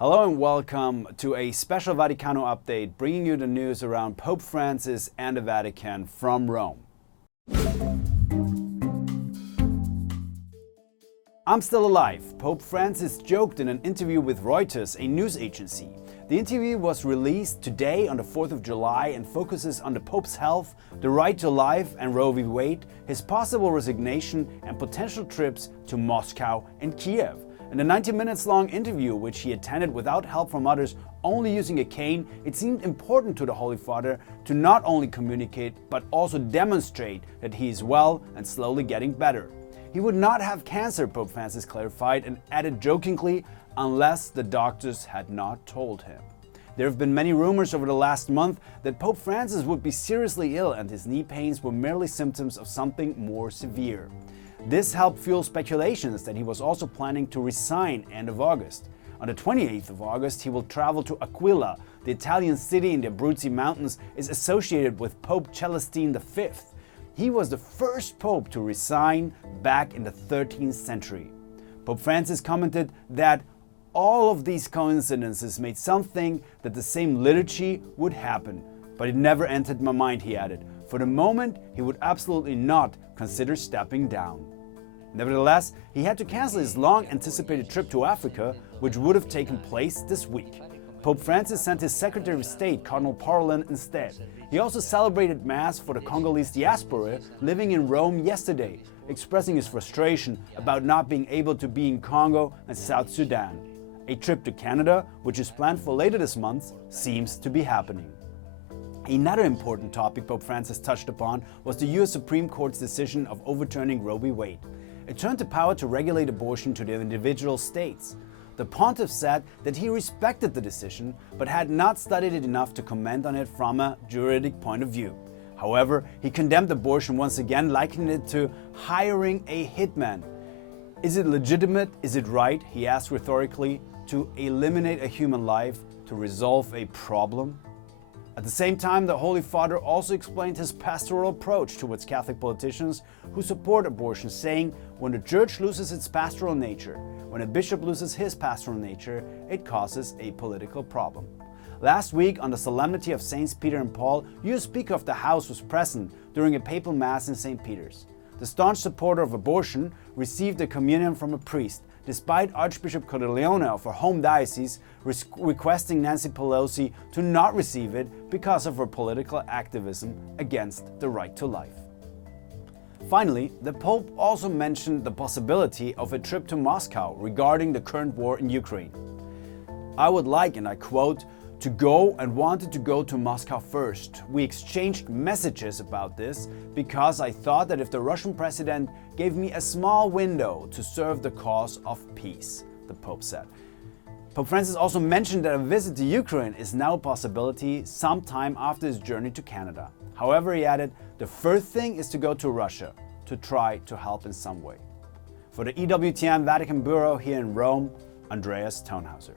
Hello and welcome to a special Vaticano update, bringing you the news around Pope Francis and the Vatican from Rome. I'm still alive. Pope Francis joked in an interview with Reuters, a news agency. The interview was released today on the 4th of July and focuses on the Pope's health, the right to life and Roe v. Wade, his possible resignation and potential trips to Moscow and Kiev. In the 90 minutes long interview, which he attended without help from others, only using a cane, it seemed important to the Holy Father to not only communicate, but also demonstrate that he is well and slowly getting better. He would not have cancer, Pope Francis clarified, and added jokingly, unless the doctors had not told him. There have been many rumors over the last month that Pope Francis would be seriously ill and his knee pains were merely symptoms of something more severe. This helped fuel speculations that he was also planning to resign end of August. On the 28th of August, he will travel to Aquila. The Italian city in the Abruzzi Mountains is associated with Pope Celestine V. He was the first pope to resign back in the 13th century. Pope Francis commented that all of these coincidences made some think that the same liturgy would happen, but it never entered my mind, he added. For the moment, he would absolutely not consider stepping down. Nevertheless, he had to cancel his long-anticipated trip to Africa, which would have taken place this week. Pope Francis sent his Secretary of State, Cardinal Pastoral, instead. He also celebrated Mass for the Congolese diaspora living in Rome yesterday, expressing his frustration about not being able to be in Congo and South Sudan. A trip to Canada, which is planned for later this month, seems to be happening. Another important topic Pope Francis touched upon was the US Supreme Court's decision of overturning Roe v. Wade. It turned the power to regulate abortion to the individual states. The pontiff said that he respected the decision, but had not studied it enough to comment on it from a juridic point of view. However, he condemned abortion once again, likening it to hiring a hitman. Is it legitimate? Is it right, he asked rhetorically, to eliminate a human life to resolve a problem? At the same time, the Holy Father also explained his pastoral approach towards Catholic politicians who support abortion, saying, when the Church loses its pastoral nature, when a bishop loses his pastoral nature, it causes a political problem. Last week, on the solemnity of Saints Peter and Paul, US Speaker of the House was present during a papal mass in St. Peter's. The staunch supporter of abortion received a communion from a priest, despite Archbishop Cordileone of her home diocese requesting Nancy Pelosi to not receive it because of her political activism against the right to life. Finally, the Pope also mentioned the possibility of a trip to Moscow regarding the current war in Ukraine. I would like, and I quote, to go and wanted to go to Moscow first. We exchanged messages about this because I thought that if the Russian president gave me a small window to serve the cause of peace, the Pope said. Pope Francis also mentioned that a visit to Ukraine is now a possibility sometime after his journey to Canada. However, he added, the first thing is to go to Russia to try to help in some way. For the EWTN Vatican Bureau here in Rome, Andreas Tonhauser.